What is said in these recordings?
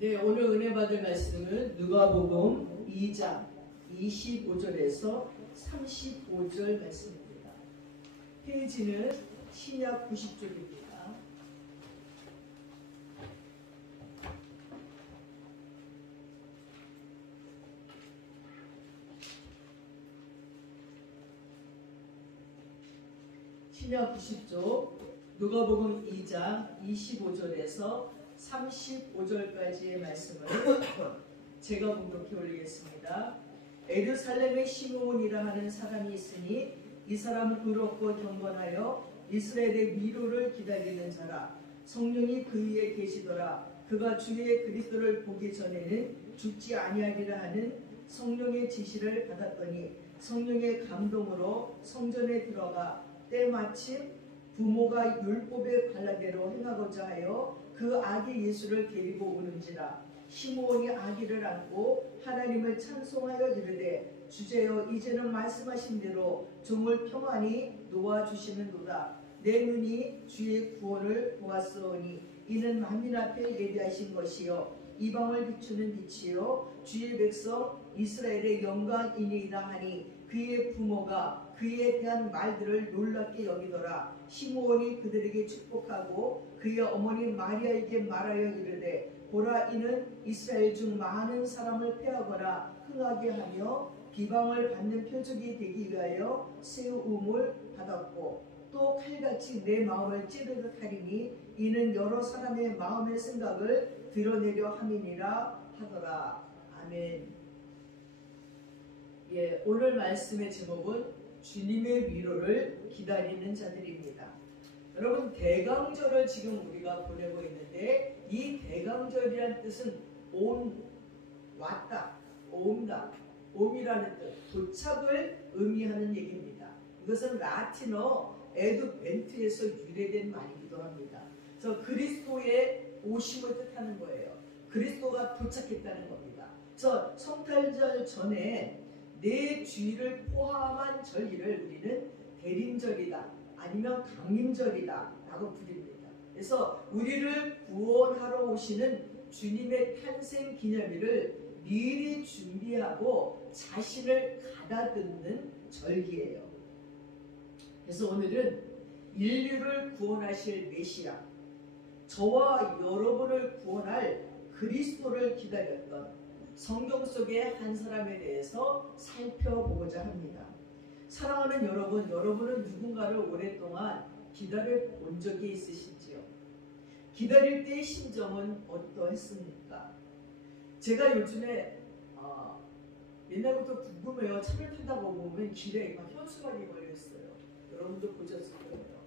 네, 오늘 은혜 받을 말씀은 누가복음 2장 25절에서 35절 말씀입니다. 페이지는 신약 90쪽입니다. 신약 90쪽 누가복음 2장 25절에서 35절까지의 말씀을 제가 봉독해 올리겠습니다. 에르살렘에 시므온이라 하는 사람이 있으니 이 사람은 의롭고 경건하여 이스라엘의 미로를 기다리는 자라. 성령이 그 위에 계시더라. 그가 주의 그리스도를 보기 전에는 죽지 아니하리라 하는 성령의 지시를 받았더니 성령의 감동으로 성전에 들어가 때마침 부모가 율법의 관례대로 행하고자 하여 그 아기 예수를 데리고 오는지라. 시므온이 아기를 안고 하나님을 찬송하여 이르되 주제여 이제는 말씀하신 대로 종을 평안히 놓아주시는도다. 내 눈이 주의 구원을 보았사오니 이는 만민 앞에 예비하신 것이요 이방을 비추는 빛이요 주의 백성 이스라엘의 영광이니이다 하니 그의 부모가 그에 대한 말들을 놀랍게 여기더라. 시므온이 그들에게 축복하고 그의 어머니 마리아에게 말하여 이르되 보라 이는 이스라엘 중 많은 사람을 패하거나 흥하게 하며 비방을 받는 표적이 되기 위하여 세움을 받았고 또 칼같이 내 마음을 찌르듯 하리니 이는 여러 사람의 마음의 생각을 드러내려 함이니라 하더라. 아멘. 예, 오늘 말씀의 제목은 주님의 위로를 기다리는 자들입니다. 여러분, 대강절을 지금 우리가 보내고 있는데 이 대강절이란 뜻은 온, 왔다, 온다, 옴이라는 뜻, 도착을 의미하는 얘기입니다. 이것은 라틴어 에드벤트에서 유래된 말이기도 합니다. 그래서 그리스도의 오심을 뜻하는 거예요. 그리스도가 도착했다는 겁니다. 그래서 성탄절 전에 내 주일을 포함한 절기를 우리는 대림절이다 아니면 강림절이다 라고 부릅니다. 그래서 우리를 구원하러 오시는 주님의 탄생 기념일을 미리 준비하고 자신을 가다듬는 절기예요. 그래서 오늘은 인류를 구원하실 메시아, 저와 여러분을 구원할 그리스도를 기다렸던 성경 속의 한 사람에 대해서 살펴보고자 합니다. 사랑하는 여러분, 여러분은 누군가를 오랫동안 기다려 본 적이 있으신지요? 기다릴 때의 심정은 어떠했습니까? 제가 요즘에 옛날부터 궁금해요. 차를 타다 보면 길에 막 현수막이 걸려있어요. 여러분도 보셨을 거예요.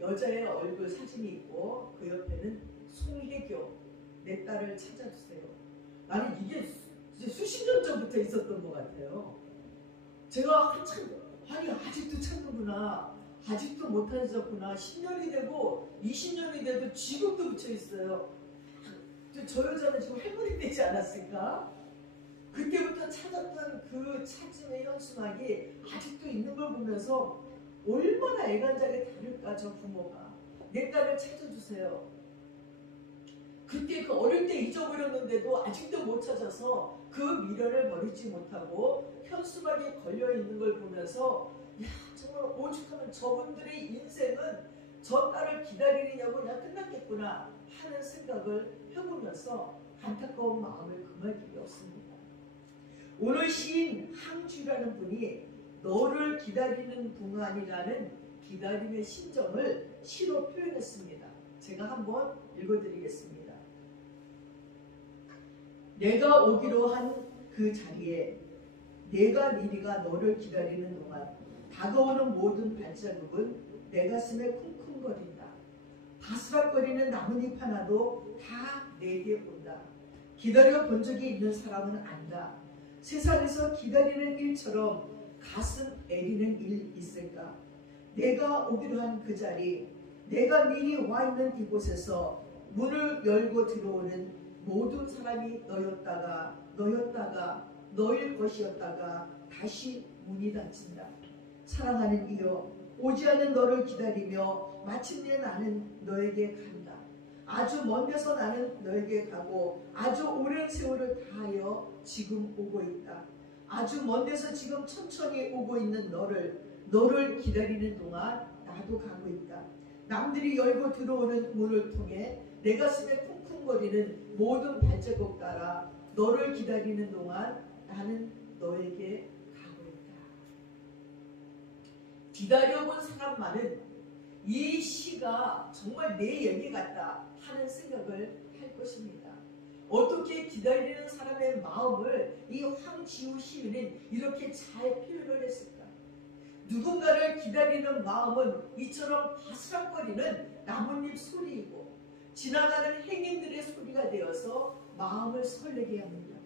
여자의 얼굴 사진이 있고 그 옆에는 송혜교, 내 딸을 찾아주세요. 나는 이게 수십 년 전부터 있었던 것 같아요. 제가 한참, 아니 아직도 찾는구나, 아직도 못 찾았구나, 10년이 되고 20년이 돼도 지금도 붙여 있어요. 저 여자는 지금 할머니 되지 않았을까? 그때부터 찾았던 그 찾음의 현수막이 아직도 있는 걸 보면서 얼마나 애간장이 다를까. 저 부모가 내 딸을 찾아주세요. 그때 그 어릴 때 잊어버렸는데도 아직도 못 찾아서 그 미련을 버리지 못하고 현수막에 걸려있는 걸 보면서 야, 정말 오죽하면 저분들의 인생은 저 딸을 기다리느냐고 그냥 끝났겠구나 하는 생각을 해보면서 안타까운 마음을 금할 길이 없습니다. 오늘 시인 항주라는 분이 너를 기다리는 동안이라는 기다림의 심정을 시로 표현했습니다. 제가 한번 읽어드리겠습니다. 내가 오기로 한 그 자리에 내가 미리가 너를 기다리는 동안 다가오는 모든 발자국은 내 가슴에 쿵쿵거린다. 바스락거리는 나뭇잎 하나도 다 내게 온다. 기다려 본 적이 있는 사람은 안다. 세상에서 기다리는 일처럼 가슴 애리는 일 있을까? 내가 오기로 한 그 자리, 내가 미리 와 있는 이곳에서 문을 열고 들어오는 모든 사람이 너였다가 너일 것이었다가 다시 문이 닫힌다. 사랑하는 이여, 오지 않는 너를 기다리며 마침내 나는 너에게 간다. 아주 먼 데서 나는 너에게 가고 아주 오랜 세월을 다하여 지금 오고 있다. 아주 먼 데서 지금 천천히 오고 있는 너를 기다리는 동안 나도 가고 있다. 남들이 열고 들어오는 문을 통해 내 가슴에 쿵쿵거리는 모든 발자국 따라 너를 기다리는 동안 나는 너에게 가고 있다. 기다려본 사람만은 이 시가 정말 내 얘기 같다 하는 생각을 할 것입니다. 어떻게 기다리는 사람의 마음을 이 황지우 시인은 이렇게 잘 표현을 했을까? 누군가를 기다리는 마음은 이처럼 바스락거리는 나뭇잎 소리이고 지나가는 행인들의 소리가 되어서 마음을 설레게 합니다.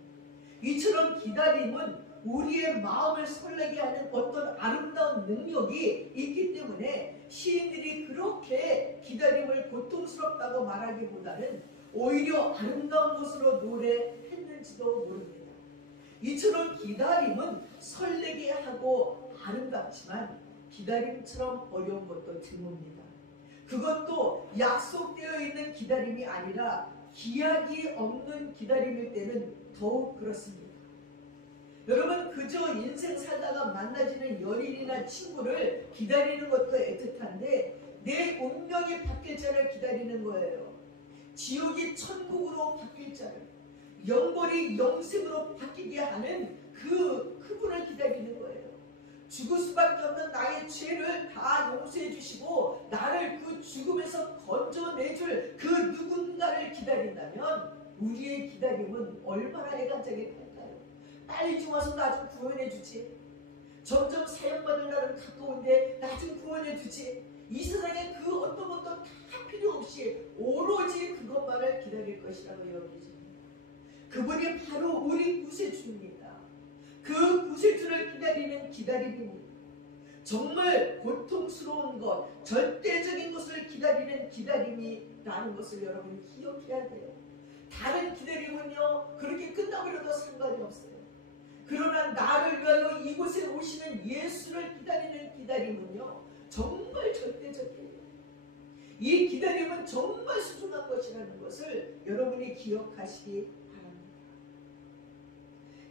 이처럼 기다림은 우리의 마음을 설레게 하는 어떤 아름다운 능력이 있기 때문에 시인들이 그렇게 기다림을 고통스럽다고 말하기보다는 오히려 아름다운 것으로 노래했는지도 모릅니다. 이처럼 기다림은 설레게 하고 아름답지만 기다림처럼 어려운 것도 드뭅니다. 그것도 약속되어 있는 기다림이 아니라 기약이 없는 기다림일 때는 더욱 그렇습니다. 여러분, 그저 인생 살다가 만나지는 연인이나 친구를 기다리는 것도 애틋한데 내 운명이 바뀔 자를 기다리는 거예요. 지옥이 천국으로 바뀔 자를, 영벌이 영생으로 바뀌게 하는 그분을 기다리는 거예요. 죽을 수밖에 없는 나의 죄를 다 용서해 주시고 나를 그 죽음에서 건져내줄 그 누군가를 기다린다면 우리의 기다림은 얼마나 애간장일까요? 빨리 좀 와서 나 좀 구원해 주지. 점점 사형받을 날은 가까운데 나 좀 구원해 주지. 이 세상에 그 어떤 것도 다 필요 없이 오로지 그것만을 기다릴 것이라고 여기죠. 그분이 바로 우리 구세주입니다. 그 구세주를 기다리는 기다림입니다. 정말 고통스러운 것, 절대적인 것을 기다리는 기다림이라는 것을 여러분이 기억해야 돼요. 다른 기다림은요 그렇게 끝나버려도 상관이 없어요. 그러나 나를 위하여 이곳에 오시는 예수를 기다리는 기다림은요 정말 절대적이에요. 이 기다림은 정말 소중한 것이라는 것을 여러분이 기억하시기 바랍니다.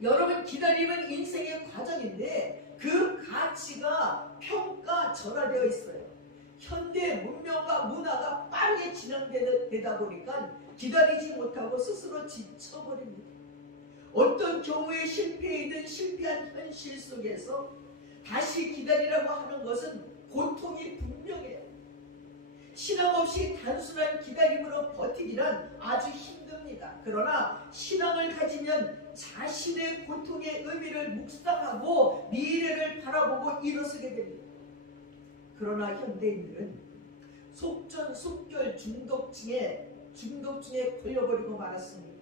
여러분, 기다림은 인생의 과정인데 그 가치가 평가절하되어 있어요. 현대 문명과 문화가 빠르게 진행되다 보니까 기다리지 못하고 스스로 지쳐버립니다. 어떤 경우에 실패이든 실패한 현실 속에서 다시 기다리라고 하는 것은 고통이 분명해요. 신앙 없이 단순한 기다림으로 버티기란 아주 힘듭니다. 그러나 신앙을 가지면 자신의 고통의 의미를 묵상하고 미래를 바라보고 일어서게 됩니다. 그러나 현대인들은 속전속결 중독증에 걸려버리고 말았습니다.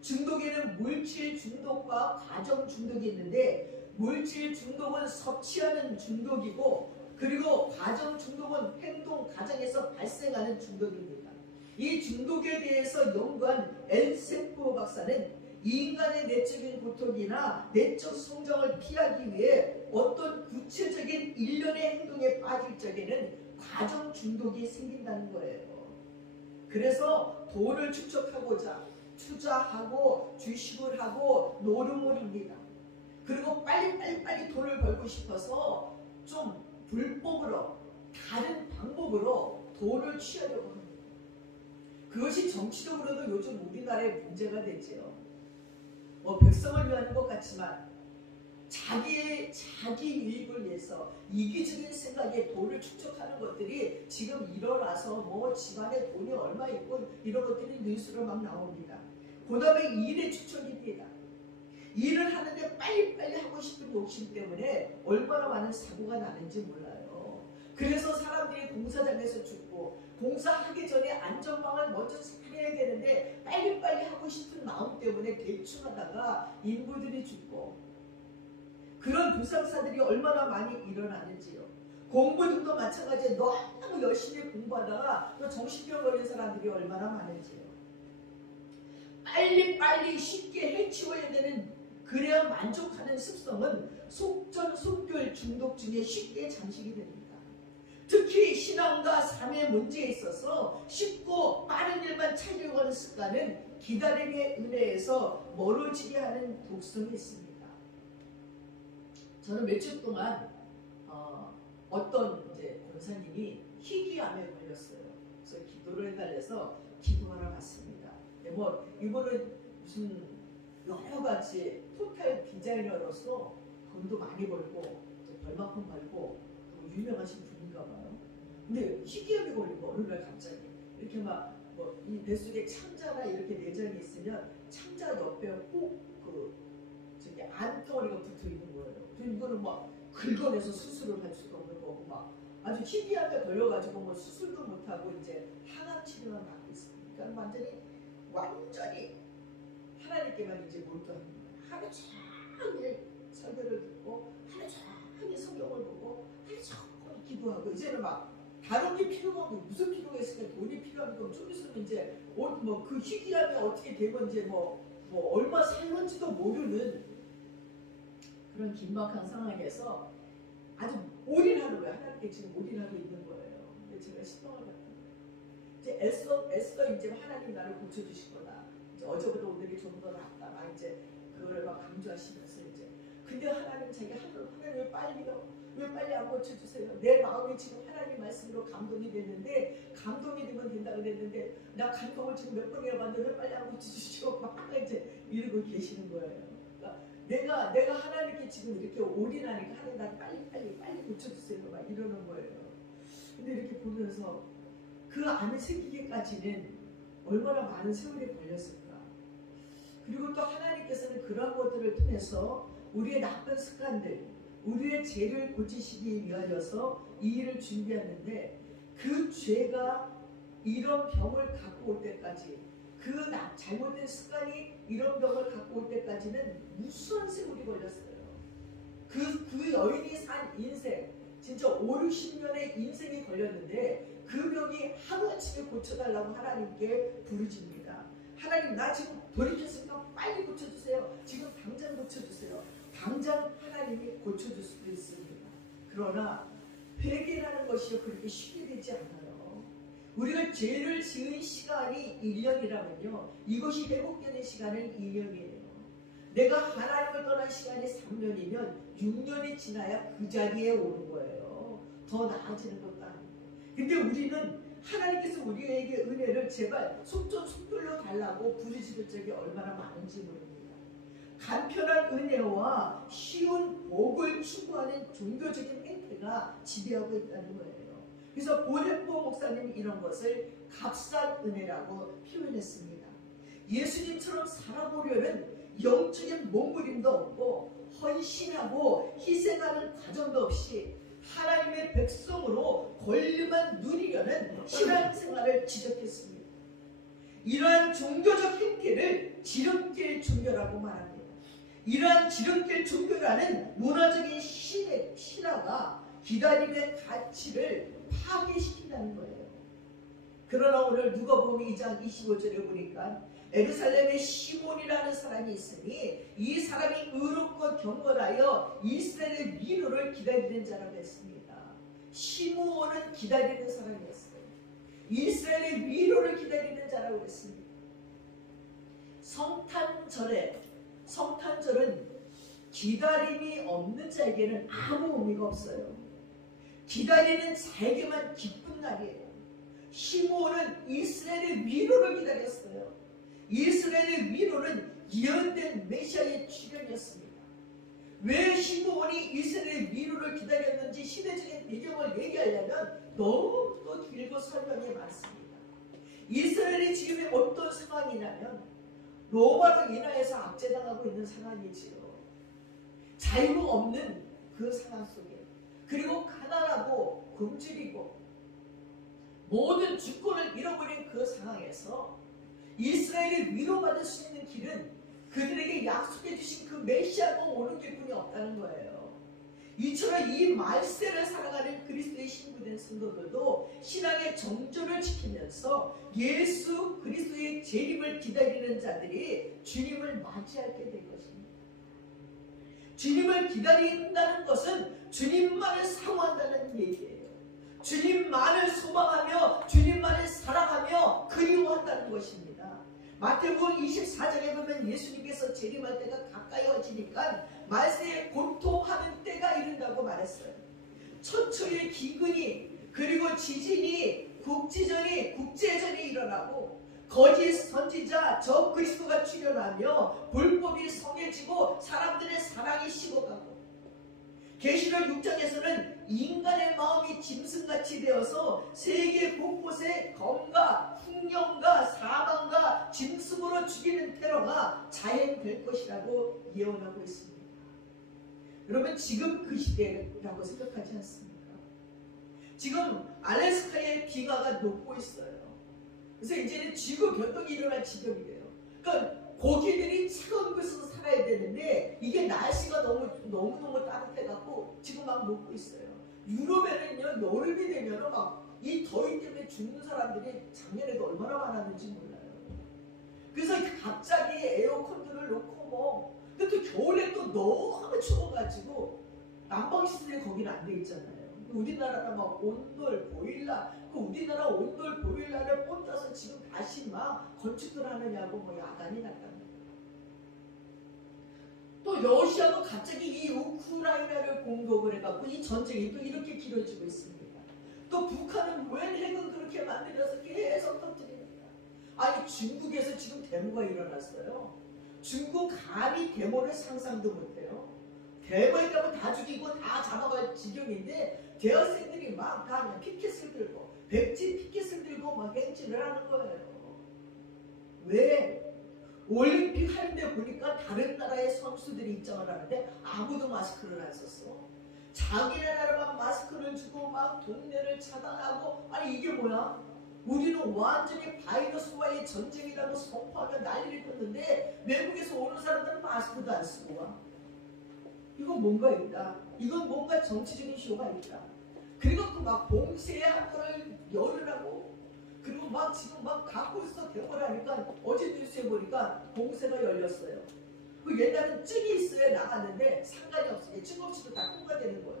중독에는 물질 중독과 가정 중독이 있는데 물질 중독은 섭취하는 중독이고 그리고 가정 중독은 행동 가정에서 발생하는 중독입니다. 이 중독에 대해서 연구한 엔세포 박사는 인간의 내적인 고통이나 내적 성장을 피하기 위해 어떤 구체적인 일련의 행동에 빠질 적에는 가정 중독이 생긴다는 거예요. 그래서 돈을 축적하고자 투자하고 주식을 하고 노름을 합니다. 그리고 빨리 돈을 벌고 싶어서 좀 불법으로 다른 방법으로 돈을 취하려고 합니다. 그것이 정치적으로도 요즘 우리나라의 문제가 되죠. 백성을 위하는 것 같지만 자기 이익을 위해서 이기적인 생각에 돈을 축적하는 것들이 지금 일어나서 집안에 돈이 얼마 있고 이런 것들이 뉴스로 막 나옵니다. 그 다음에 일에 축적입니다. 일을 하는데 빨리빨리 하고 싶은 욕심 때문에 얼마나 많은 사고가 나는지 몰라요. 그래서 사람들이 공사장에서 죽고 공사하기 전에 안전망을 먼저 해야 되는데 빨리빨리 하고 싶은 마음 때문에 대충 하다가 인부들이 죽고 그런 불상사들이 얼마나 많이 일어나는지요. 공부도 마찬가지에 너무 열심히 공부하다가 또 정신병 걸린 사람들이 얼마나 많은지요. 빨리 쉽게 해치워야 되는 그래야 만족하는 습성은 속전속결 중독증에 쉽게 잠식이 됩니다. 특히 신앙과 삶의 문제에 있어서 쉽고 빠른 일만 찾으려고 하는 습관은 기다림의 은혜에서 멀어지게 하는 독성이 있습니다. 저는 며칠 동안 어떤 이제 권사님이 희귀암에 걸렸어요. 그래서 기도를 해달래서 기도하러 갔습니다. 뭐 이분은 무슨 여러 가지 토탈 디자이너로서 돈도 많이 벌고 벌만큼 벌고 유명하신 분인가 봐요. 근데 희귀암에 걸리고 어느 날 갑자기 이렇게 막 뭐 이 뱃속에 창자나 이렇게 내장이 있으면 창자 옆에 꼭 그 저기 안덩어리가 붙어 있는 거예요. 이거는 막 긁어내서 수술을 할 수도 없는 거고 막 아주 희귀암에 걸려가지고 뭐 수술도 못하고 이제 항암 치료만 받고 있습니다. 그러니까 완전히 하나님께만 이제 몰두하는 거예요. 하루 종일 설교를 듣고 하루 종일 성경을 보고 하루 종일 기도하고 이제는 막 다른 게 필요가 없고 무슨 필요가 있을까? 돈이 필요하니까 좀 있으면 이제 뭐 그 희귀암이 어떻게 되면 이제 뭐 얼마 살는지도 모르는 그런 긴박한 상황에서 아주 올인하는 거예요. 하나님께 지금 올인하고 있는 거예요. 근데 제가 신동을 받는 거예요. 이제 애써 이제 하나님 나를 고쳐주실 거다. 이제 어제보다 오늘이 좀 더 낫다. 막 이제 그거를 막 강조하시면서 이제 근데 하나님 자기 하나님 왜 빨리 안 고쳐주세요? 내 마음이 지금 하나님 말씀으로 감동이 됐는데 감동이 되면 된다 그랬는데 나 감동을 지금 몇 번이나 받는데 왜 빨리 안 고쳐주시오? 막 이제 이러고 계시는 거예요. 그러니까 내가 하나님께 지금 이렇게 올인하니까 하나님 나 빨리 고쳐주세요. 막 이러는 거예요. 근데 이렇게 보면서 그 암이 생기기까지는 얼마나 많은 세월이 걸렸을까. 그리고 또 하나님께서는 그런 것들을 통해서 우리의 나쁜 습관들, 우리의 죄를 고치시기 위하여서 이 일을 준비하는데 그 죄가 이런 병을 갖고 올 때까지 그 잘못된 습관이 이런 병을 갖고 올 때까지는 무수한 세월이 걸렸어요. 그 여인이 산 인생 진짜 5, 60년의 인생이 걸렸는데 그 병이 하루아침에 고쳐달라고 하나님께 부르짖습니다. 하나님 나 지금 돌이켰으니까 빨리 고쳐주세요. 지금 당장 고쳐주세요. 당장 하나님이 고쳐줄 수도 있습니다. 그러나 회개라는 것이 그렇게 쉽게 되지 않아요. 우리가 죄를 지은 시간이 1년이라면요. 이것이 회복되는 시간은 2년이에요. 내가 하나님을 떠난 시간이 3년이면 6년이 지나야 그 자리에 오는 거예요. 더 나아지는 것도 아니고. 근데 우리는 하나님께서 우리에게 은혜를 제발 속전속결로 달라고 부르짖을 적이 얼마나 많은지 모릅니다. 간편한 은혜와 쉬운 복을 추구하는 종교적인 행태가 지배하고 있다는 거예요. 그래서 보레포 목사님이 이런 것을 값싼 은혜라고 표현했습니다. 예수님처럼 살아보려는 영적인 몸부림도 없고 헌신하고 희생하는 과정도 없이 하나님의 백성으로 권리만 누리려는 신앙생활을 지적했습니다. 이러한 종교적 행태를 지름길 종교라고 말합니다. 이러한 지름길 종교라는 문화적인 신화가 기다림의 가치를 파괴시킨다는 거예요. 그러나 오늘 누가복음 2장 25절에 보니까 에루살렘에 시몬이라는 사람이 있으니 이 사람이 의롭고 경건하여 이스라엘의 위로를 기다리는 자라고 했습니다. 시몬은 기다리는 사람이었어요. 이스라엘의 위로를 기다리는 자라고 했습니다. 성탄절은 기다림이 없는 자에게는 아무 의미가 없어요. 기다리는 자에게만 기쁜 날이에요. 시므온은 이스라엘의 위로를 기다렸어요. 이스라엘의 위로는 예언된 메시아의 출현이었습니다. 왜 시므온이 이스라엘의 위로를 기다렸는지 시대적인 배경을 얘기하려면 너무도 길고 설명이 많습니다. 이스라엘이 지금 어떤 상황이냐면 로마로 인하여서 압제당하고 있는 상황이지요. 자유가 없는 그 상황 속에, 그리고 가난하고 굶주리고 모든 주권을 잃어버린 그 상황에서 이스라엘이 위로받을 수 있는 길은 그들에게 약속해 주신 그 메시아가 오는 길뿐이 없다는 거예요. 이처럼 이 말세를 살아가는 그리스도의 신부된 성도들도 신앙의 정조를 지키면서 예수 그리스도의 재림을 기다리는 자들이 주님을 맞이하게 될 것입니다. 주님을 기다린다는 것은 주님만을 사모한다는 얘기예요. 주님만을 소망하며 주님만을 사랑하며 그리워한다는 것입니다. 마태복음 24장에 보면 예수님께서 재림할 때가 가까이 와지니까 말세에 고통하는 때가 이른다고 말했어요. 천초의 기근이 그리고 지진이 국제전이 일어나고 거짓 선지자 적 그리스도가 출현하며 불법이 성해지고 사람들의 사랑이 식어가고 계시록 6장에서는 인간의 마음이 짐승같이 되어서 세계 곳곳에 검과 흉년과 사망과 짐승으로 죽이는 테러가 자행될 것이라고 예언하고 있습니다. 여러분 지금 그 시대라고 생각하지 않습니까? 지금 알래스카의 비가가 녹고 있어요. 그래서 이제는 지구 변동이 일어날 지경이 돼요. 그러니까 고기들이 차가운 곳에서 살아야 되는데 이게 날씨가 너무너무 따뜻해갖고 지금 막 녹고 있어요. 유럽에는요 여름이 되면 막 이 더위 때문에 죽는 사람들이 작년에도 얼마나 많았는지 몰라요. 그래서 갑자기 에어컨들을 놓고 근데 또 겨울에 또 너무 추워가지고 난방시설이 거기는 안 돼 있잖아요. 우리나라는 막 온돌 보일러 우리나라 온돌 보일러를 꽂아서 지금 다시 막 건축들 하느냐고 야단이 났답니다. 또 러시아도 갑자기 이 우크라이나를 공격을 해갖고 이 전쟁이 또 이렇게 길어지고 있습니다. 또 북한은 웬 핵은 그렇게 만들어서 계속 터뜨립니다. 아니 중국에서 지금 데모가 일어났어요. 중국 감히 데모를 상상도 못해요. 데모했다고 다 죽이고 다 잡아갈 지경인데 대학생들이 막 다 그냥 피켓을 들고 백지 피켓을 들고 막 행진을 하는 거예요. 왜? 올림픽 하는데 보니까 다른 나라의 선수들이 입장을 하는데 아무도 마스크를 안 썼어. 자기네 나라만 마스크를 주고 막 동네를 차단하고 아니 이게 뭐야? 우리는 완전히 바이러스와의 전쟁이라고 선포하며 난리를 폈는데 외국에서 오는 사람들은 마스크도 안 쓰고 와. 이건 뭔가 있다. 이건 뭔가 정치적인 쇼가 있다. 그리고 막 봉쇄의 한거를 열으라고 그리고 막 지금 막 갖고 있어 대화를 하니까 어제 뉴스에 보니까 봉쇄가 열렸어요. 그 옛날엔 증이 있어야 나갔는데 상관이 없으니까 증 없이도 다 통과되는 거예요.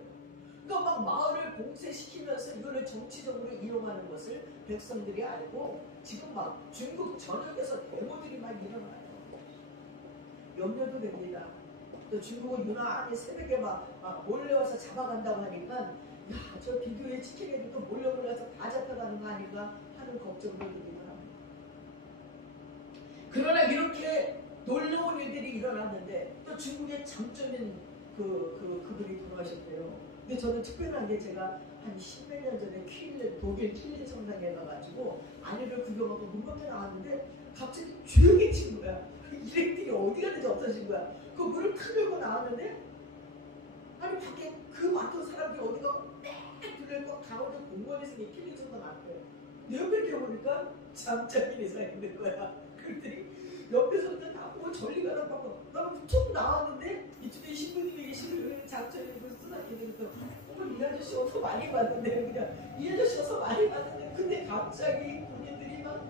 그러니까 막 마을을 봉쇄시키면서 이거를 정치적으로 이용하는 것을 백성들이 알고 지금 막 중국 전역에서 데모들이 막 일어나요. 염려도 됩니다. 또 중국은 유난히 새벽에 막 몰려와서 잡아간다고 하니까 야, 저 비교에 치킨 애들도 몰려서 다 잡혀가는 거 아닌가 하는 걱정도 들기도 합니다. 그러나 이렇게 놀라운 일들이 일어났는데 또 중국의 장점인 그분이 돌아가셨대요. 근데 저는 특별한 게 제가 한 10몇 년 전에 독일 퀼린 성당에 가가지고 아내를 구경하고 문 밖에 나왔는데 갑자기 조용해진 거야. 일행들이 어디 갔는지 없어진 거야. 그 문을 탁 열고 나왔는데 아니 밖에 그 많던 사람들이 어디 가고 빽 둘러있고 가운데 공원에서 퀼린 성당 앞에 내 옆에 이렇게 보니까 잠자기 이상 있는 거야. 그랬더니 옆에서부터 다 보고 저리 가라고 나는 툭 나왔는데 이쪽에 신부님이 계시는 작전에 쓰다니는 거 어머 이 아저씨 어서 많이 봤는데 그냥 이 아저씨 어서 많이 봤는데 근데 갑자기 군인들이 막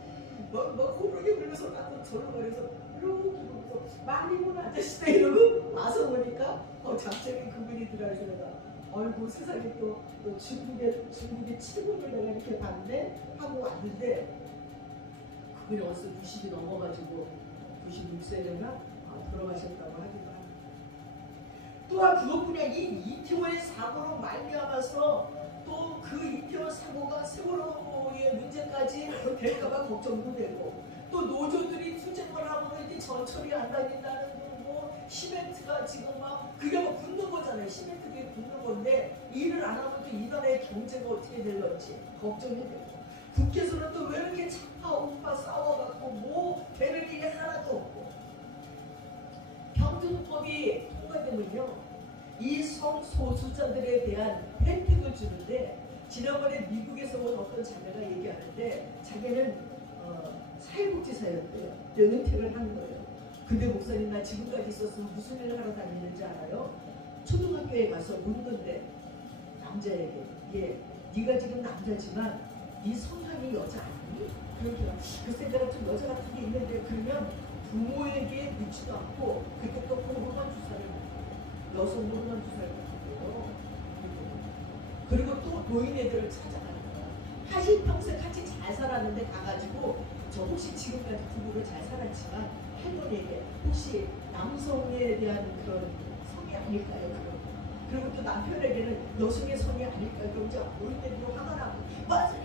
호르게 불려서 나도 저러 가면서 이러고 그러면서 많이 본 아저씨다 이러고 와서 보니까 작전이 그분이 들어가시다가 아이고 세상에 또 중국의 최고를 내가 이렇게 봤네 하고 왔는데 그분이 어디서 90이 넘어가지고 96세였나 돌아가셨다고 하기도 합니다. 또한 그것뿐이 아니라 이 이태원의 사고로 말미암아서 또 그 이태원 사고가 세월호의 문제까지 될까봐 걱정도 되고 또 노조들이 투쟁을 하고 이제 전철이 안 다닌다는 시멘트가 지금 막 그게 뭐 붙는 거잖아요. 시멘트가 붙는 건데 일을 안 하면 또 이 나라의 경제가 어떻게 될런지 걱정이 되고 국회에서는 또 왜 이렇게 차파 우파 싸워갖고 뭐 되는 일이 하나도 없고 평등법이 통과되면요 이 성소수자들에 대한 혜택을 주는데 지난번에 미국에서 온 어떤 자매가 얘기하는데 자기는 사회복지사였대요. 은퇴를 한 거예요. 근데 목사님 나 지금까지 있었으면 무슨 일을 하러 다니는지 알아요? 초등학교에 가서 묻는데 남자에게 네가 지금 남자지만 네 성향이 여자 아니니? 그러니까 글쎄 내가 좀 여자 같은 게 있는데 그러면 부모에게 묻지도 않고 그때 또 호르몬 주사를 여성 호르몬 주사를 받는데요. 그리고 또 노인네들을 찾아가는 거야. 사실 평소에 같이 잘 살았는데 가가지고 저 혹시 지금까지 부부를 잘 살았지만 할머니에게 혹시 남성에 대한 그런 성이 아닐까요? 그리고 또 남편에게는 여성의 성이 아닐까요? 그럼 이제 노인네들로 화가 나고 맞아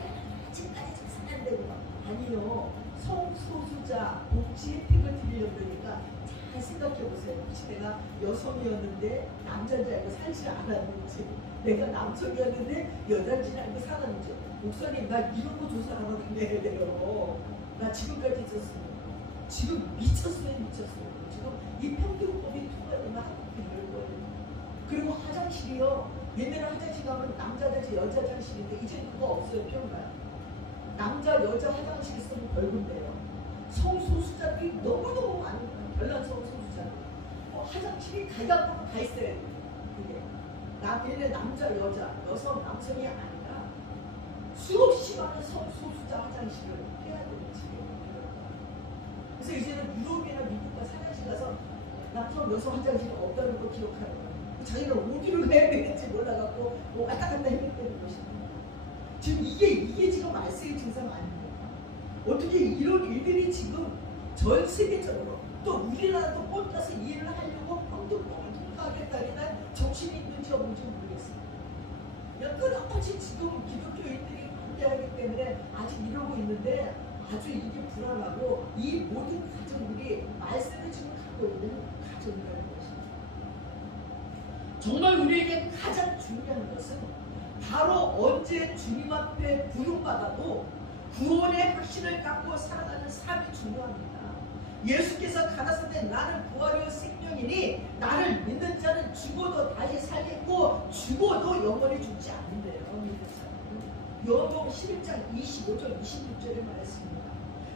지금까지 잘 살았는데 아니요. 성소수자 복지 혜택을 드리려고 그러니까 잘 생각해보세요. 혹시 내가 여성이었는데 남자인 줄 알고 살지 않았는지, 내가 남성이었는데 여자인 줄 알고 살았는지. 목사님 나 이런 거 조사하러 다녀야 돼요. 나 지금까지 있었습니다. 지금 미쳤어요. 지금 이 평등법이 통과되면 한국이 이럴 거예요. 그리고 화장실이요. 옛날에 화장실 가면 남자 화장실, 여자 화장실인데 이제 그거 없어요. 평가요. 남자 여자 화장실 있으면 벌금 내요. 성소수자들이 너무너무 많은 거예요. 별난 성소수자. 화장실이 가격으로 다 있어야 돼요. 그게 얘네 남자 여자 여성 남성이 아니라 수없이 많은 성소수자 화장실을 해야 되는 지경이에요. 그래서 이제는 유럽이나 미국 가서 화장실 가서 남성 여성 화장실이 없다는 거 기록하는 거예요. 자기는 어디로 가야 되는지 몰라갖고 왔다 갔다 해야 되는 것입니다. 지금 이게 지금 말세의 증상 아닙니까? 어떻게 이런 일들이 지금 전 세계적으로 또 우리나라도 뻗어서 이해를 하려고 평등법을 통과하겠다는 정신이 있는지 없는지 모르겠어요. 끊임없이 지금 기독교인들이 반대하기 때문에 아직 이러고 있는데 아주 이게 불안하고 이 모든 가정들이 말세를 지금 갖고 있는 가정이라는 것입니다. 정말 우리에게 가장 중요한 것은 바로 언제 주님 앞에 부름받아도 구원의 확신을 갖고 살아가는 삶이 중요합니다. 예수께서 가라사대 나는 부활이요 생명이니 나를 믿는 자는 죽어도 다시 살겠고 죽어도 영원히 죽지 않는데요. 요한복음 11장 25절 26절에 말했습니다.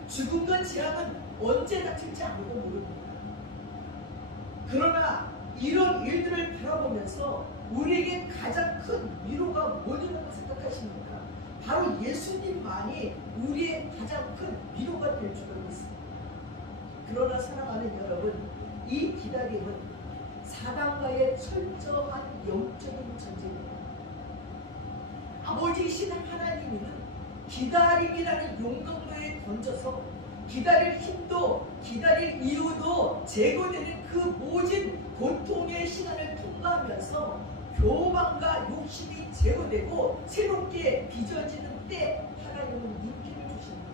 죽음과 재앙은 언제 닥칠지 아무도 모릅니다. 그러나 이런 일들을 바라보면서 우리에게 가장 큰 위로가 뭐냐고 생각하십니까? 바로 예수님만이 우리의 가장 큰 위로가 될 줄로 믿습니다. 그러나 사랑하는 여러분, 이 기다림은 사단과의 철저한 영적인 전쟁입니다. 아버지이신 하나님은 기다림이라는 용광로에 던져서 기다릴 힘도 기다릴 이유도 제거되는 그 모든 고통의 시간을 통과하면서 교만과 욕심이 제거되고 새롭게 빚어지는 때 하나님은 눈길을 주십니다.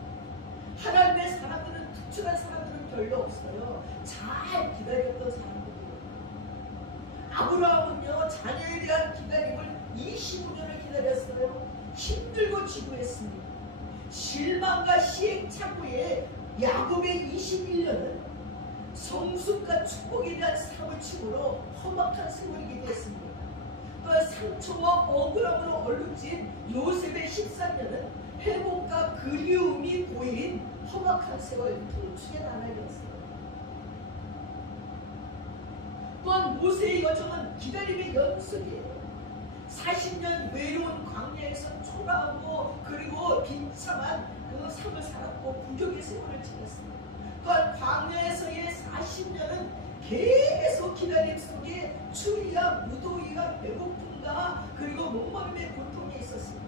하나님의 사람들은 특출한 사람들은 별로 없어요. 잘 기다렸던 사람들이에요. 아브라함은요 자녀에 대한 기다림을 25년을 기다렸어요. 힘들고 지루했습니다. 실망과 시행착오에 야곱의 21년은 성숙과 축복에 대한 사무침으로 험악한 세월이기도 했습니다. 또 상처와 억울함으로 얼룩진 요셉의 13년은 회복과 그리움이 보인 험악한 세월 통축의 나날이었어요. 또한 모세의 여정은 기다림의 연속이에요. 40년 외로운 광야에서 초라하고 그리고 비참한 그 삶을 살았고 부족의 세월을 지냈습니다. 또한 광야에서의 40년은 계속 기다림 속에 추위와 무더위와 배고픔과 그리고 목마름의 고통이 있었습니다.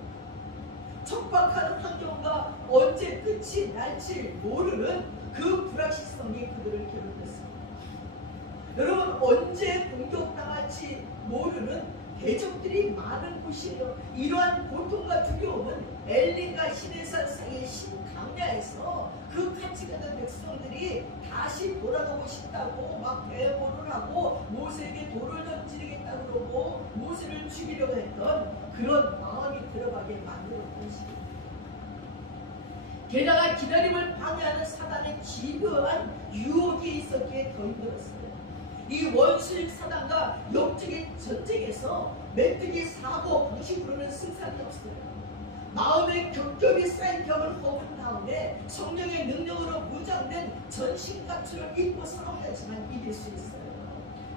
척박한 환경과 언제 끝이 날지 모르는 그 불확실성이 그들을 괴롭혔습니다. 여러분 언제 공격당할지 모르는 대적들이 많은 곳이에요. 이러한 고통과 두려움은 엘린과 시내산 사이의 신강야에서 그 같이 가는 백성들이 다시 돌아가고 싶다고 막 대모를 하고 모세에게 돌을 던지겠다고 그러고 모세를 죽이려고 했던 그런 마음이 들어가게 만들었던 시입니다. 게다가 기다림을 방해하는 사단의 집요한 유혹이 있었기에 더 힘들었어요. 이 원수인 사단과 영적인 전쟁에서 메뚜기 사고 방식으로는 승산이 없어요. 마음에 겹겹이 쌓인 벽을 허문 다음에 성령의 능력으로 무장된 전신갑주를 입고 싸워야지만 이길 수 있어요.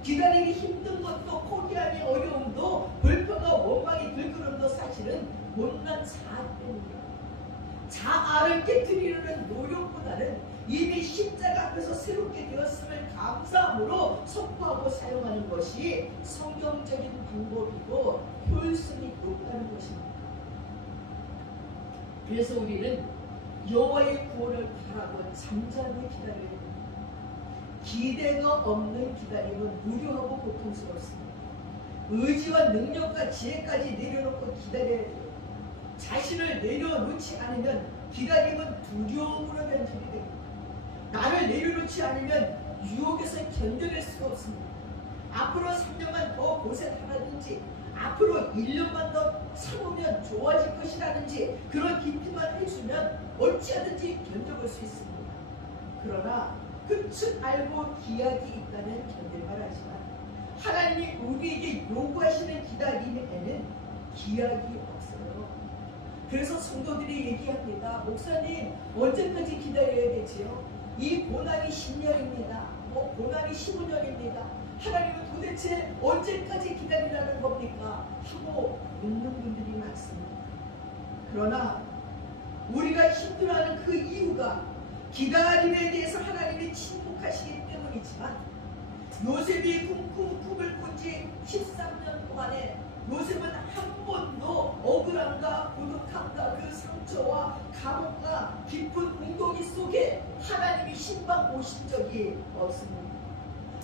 기다리기 힘든 것도 포기하기 어려움도 불평과 원망이 들끓음도 사실은 못난 자아 때문이에요. 자아를 깨뜨리려는 노력보다는 이미 십자가 앞에서 새롭게 되었음을 감사함으로 선포하고 사용하는 것이 성경적인 방법이고 효율성이 높다는 것입니다. 그래서 우리는 여호와의 구원을 바라고 잠잠히 기다려야 됩니다. 기대가 없는 기다림은 무료하고 고통스럽습니다. 의지와 능력과 지혜까지 내려놓고 기다려야 돼요. 자신을 내려놓지 않으면 기다림은 두려움으로 변질이 됩니다. 나를 내려놓지 않으면 유혹에서 견뎌낼 수가 없습니다. 앞으로 3년만 더 고생하라든지 앞으로 1년만 더 참으면 좋아질 것이라든지 그런 기피만 해주면 어찌하든지 견뎌볼 수 있습니다. 그러나 끝을 알고 기약이 있다면 견딜만 하지만 하나님이 우리에게 요구하시는 기다림에는 기약이 없어요. 그래서 성도들이 얘기합니다. 목사님 언제까지 기다려야 되지요? 이 고난이 10년입니다. 고난이 15년입니다. 하나님은 도대체 언제까지 기다리라는 겁니까? 하고 묻는 분들이 많습니다. 그러나 우리가 힘들어하는 그 이유가 기다림에 대해서 하나님이 침묵하시기 때문이지만 요셉이 꿈을 꾼 지 13년 동안에 요셉은 한 번도 억울함과 고독함과 그 상처와 감옥과 깊은 웅덩이 속에 하나님이 신방 오신 적이 없습니다.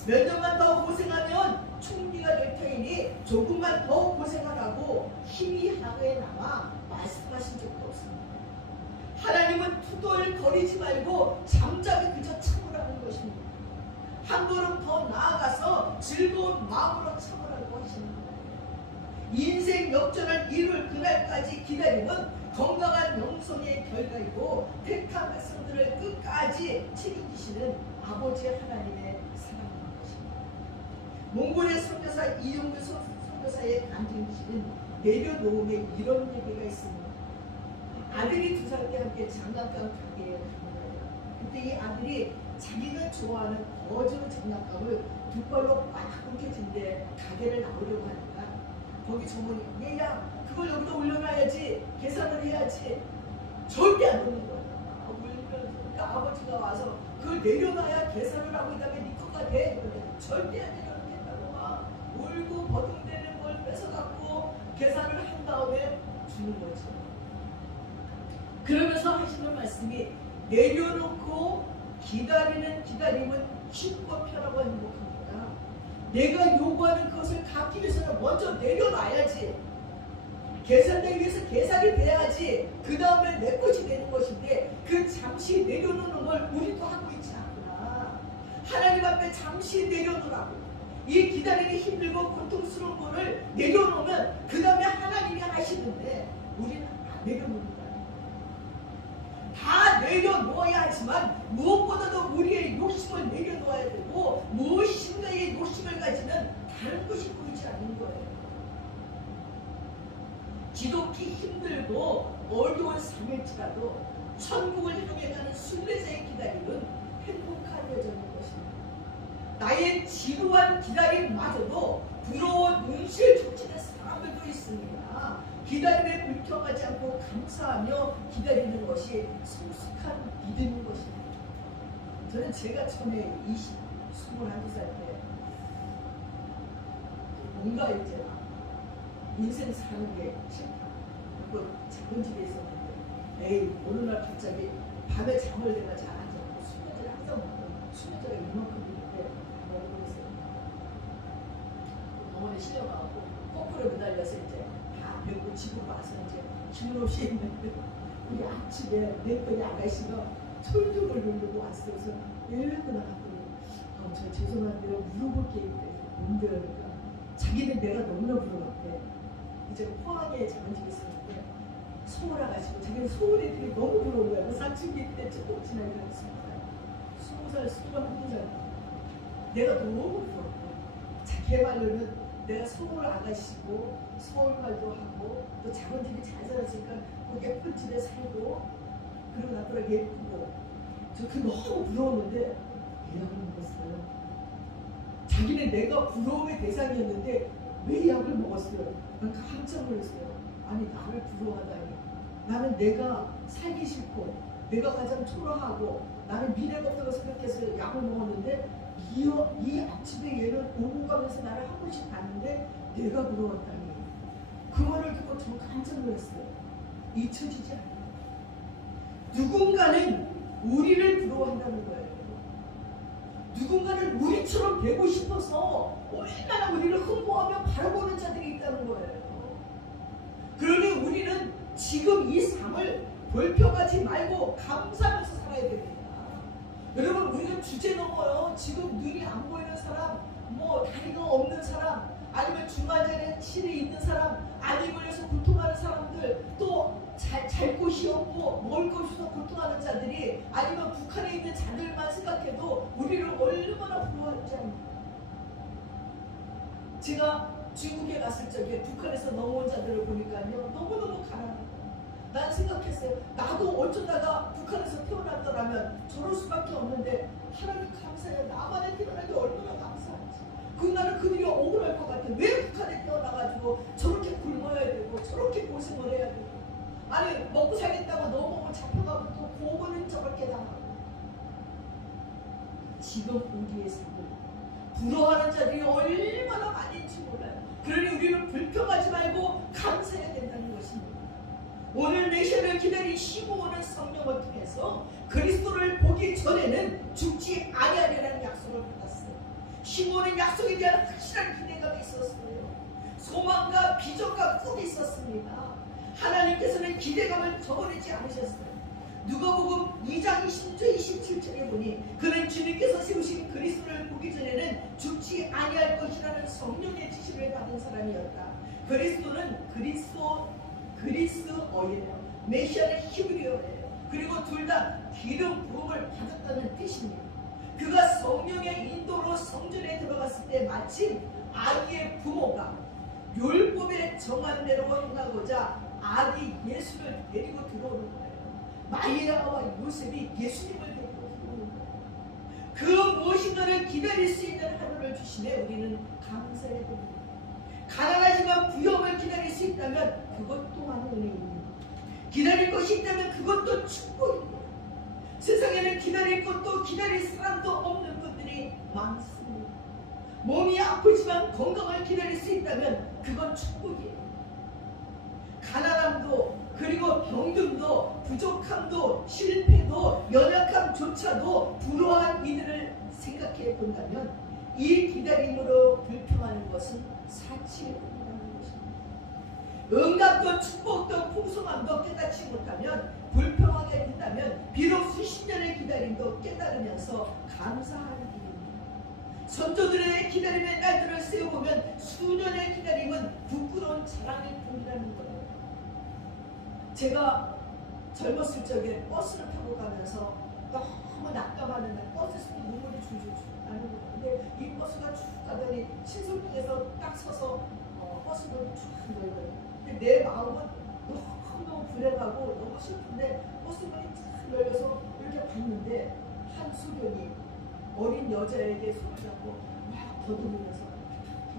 몇 년만 더 고생하면 총리가 될 터이니 조금만 더 고생하라고 힘이 하루에 남아 말씀하신 적도 없습니다. 하나님은 투덜거리지 말고 잠잠히 그저 참으라는 것입니다. 한 걸음 더 나아가서 즐거운 마음으로 참으라고 하시는 거예요. 인생 역전을 이룰 그날까지 기다림은 건강한 영성의 결과이고 택한 백성들을 끝까지 책임지시는 아버지 하나님의 사랑인 것입니다. 몽골의 선교사 이용규 선교사의 간증지는 내려놓음에 이런 얘기가 있습니다. 아들이 2살 때 함께 장난감 가게에 간 거예요. 그때 이 아들이 자기가 좋아하는 거저 장난감을 두 발로 꽉 움켜쥔데 가게를 나오려고 하니까 거기 점원이 얘야 그걸 여기다 올려놔야지 계산을 해야지 절대 안 오는 거예요. 그러니까 아버지가 와서 그걸 내려놔야 계산을 하고 이 다음에 네 거가 돼. 절대 안 내려놓겠다고 막 울고 버둥대는 걸 뺏어갖고 계산을 한 다음에 주는 거죠. 그러면서 하시는 말씀이 내려놓고 기다리는 기다림은 쉽고 편하고 행복합니다. 내가 요구하는 것을 갚기 위해서는 먼저 내려놔야지. 계산되기 위해서 계산이 돼야지. 그 다음에 내 것이 되는 것인데 그 잠시 내려놓는 걸 우리도 하고 있지 않구나. 하나님 앞에 잠시 내려놓으라고. 이 기다리기 힘들고 고통스러운 거를 내려놓으면 그 다음에 하나님이 하시는데 우리는 안 내려놓는다. 다 내려놓아야 하지만 무엇보다도 우리의 욕심을 내려놓아야 되고 무엇인가의 욕심을 가지면 다른 것이 보이지 않는 거예요. 지독히 힘들고 어려운 삶일지라도 천국을 향해 가는 순례자의 기다림은 행복한 여정인 것입니다. 나의 지루한 기다림마저도 부러워 눈시를 쫓치는 사람들도 있습니다. 기다림에 불평하지 않고 감사하며 기다리는 것이 성숙한 믿음인 것입니다. 저는 제가 처음에 21살 때 뭔가 이제 인생 사는 게 싫다. 그리고 작은 집에 있었는데 에이 어느 날 갑자기 밤에 잠을 내가 잘 안 자고 수면제를 항상 먹고 수면제가 이만큼 있는데 먹고 있어요. 병원에 실려가고 거꾸로 매달려서 이제 다 배우고 집으로 와서 이제 힘없이 있는데 우리 앞집에 내 편이 아가씨가 철쭉을 누르고 왔어요. 그래서 일고 나갔더니 저 죄송한데요 물어볼 게 있는데 뭔데요? 그러니까 자기는 내가 너무나 부러웠대. 이제 포항에 작은 집에 있었는데 서울 와가지고 자기는 서울 애들이 너무 부러운 거야. 사춘기 때 조금 지나니까 20살, 21살 내가 너무 부러웠대. 자기 말로는 내가 서울 아가씨고 서울 말도 하고 또 작은 집이 잘 살았으니까 그 예쁜 집에 살고 그러고 나더라 예쁘고 저 그 너무 부러웠는데 예약을 먹었어요. 자기는 내가 부러움의 대상이었는데 왜 약을 먹었어요? 난 깜짝 놀랐어요. 아니 나를 부러워하다니. 나는 내가 살기 싫고 내가 가장 초라하고 나는 미래가 없다고 생각해서 약을 먹었는데 이 앞집에 얘는 오고 가면서 나를 한 번씩 봤는데 내가 부러웠다니. 그 말을 듣고 저 깜짝 놀랐어요. 잊혀지지 않아요. 누군가는 우리를 부러워한다는 거예요. 누군가는 우리처럼 되고 싶어서 얼마나 우리를 흠모하며 바라보는 자들이 있다는 거예요. 그러니 우리는 지금 이 삶을 불평하지 말고 감사하면서 살아야 됩니다. 여러분, 우리는 주제 넘어요. 지금 눈이 안 보이는 사람, 뭐 다리가 없는 사람, 아니면 중간에 실이 있는 사람, 아니 걸려서 고통하는 사람들, 또 잘 곳이 없고 먹을 것이 없어 고통하는 자들이, 아니면 북한에 있는 자들만 생각해도 우리를 얼마나 부러워하는지 압니다. 제가 중국에 갔을 적에 북한에서 넘어온 자들을 보니까요, 너무너무 가난해요. 난 생각했어요. 나도 어쩌다가 북한에서 태어났더라면 저럴 수밖에 없는데 하나님 감사해요. 나만의 태어나기 얼마나 감사한지. 나는 그들이 억울할 것 같아. 왜 북한에 태어나가지고 저렇게 굶어야 되고 저렇게 고생을 해야 되고, 아니 먹고 살겠다고 넘어오면 잡혀가고 또 고문은 저렇게 당하고. 지금 우리의 삶을 부러워하는 자들이 얼마나 많은지 몰라요. 그러니 우리는 불평하지 말고 감사해야 된다는 것입니다. 오늘 메시아를 기다린 15호는 성령을 통해서 그리스도를 보기 전에는 죽지 아니하리라는 약속을 받았어요. 15호는 약속에 대한 확실한 기대감이 있었어요. 소망과 비전과 꿈이 있었습니다. 하나님께서는 기대감을 저버리지 않으셨어요. 누가복음 2장 20절 27절에 보니 그는 주님께서 세우신 그리스도를 보기 전에는 죽지 아니할 것이라는 성령의 지시를 받은 사람이었다. 그리스도는 그리스어예요. 메시아는 히브리어예요. 그리고 둘 다 기름 부음을 받았다는 뜻입니다. 그가 성령의 인도로 성전에 들어갔을 때 마침 아기의 부모가 율법에 정한 대로 행하고자 아기 예수를 데리고 들어오는 거예요. 마리아와 요셉이 예수님을 데리고 들어오는 거예요. 그 무엇인가를 기다릴 수 있는 하루를 주시네 우리는 감사해야 됩니다. 가난하지만 부영을 기다릴 수 있다면 그것 또한 은혜입니다. 기다릴 것이 있다면 그것도 축복입니다. 세상에는 기다릴 것도 기다릴 사람도 없는 것들이 많습니다. 몸이 아프지만 건강을 기다릴 수 있다면 그건 축복이에요. 가난함도, 그리고 병듦도, 부족함도, 실패도, 연약함조차도 불우한 이들을 생각해 본다면 이 기다림으로 불평하는 것은 사치에 불과한 것입니다. 응답도 축복도 풍성함도 깨닫지 못하면, 불평하게 된다면 비록 수십 년의 기다림도 깨달으면서 감사하는 길입니다. 선조들의 기다림의 날들을 세워보면 수년의 기다림은 부끄러운 자랑일 뿐이라는 거예요. 제가 젊었을 적에 버스를 타고 가면서 너무 낙담하는 날, 버스에서 눈물이 줄줄 나는 거예요. 근데 이 버스가 쭉 가더니 신설동에서 딱 서서 버스를 쭉 내려요. 근데 내 마음은 너무 불행하고 너무 슬픈데 버스문이 쫙 열려서 이렇게 봤는데 한 소년이 어린 여자에게 손을 잡고 막 더듬으면서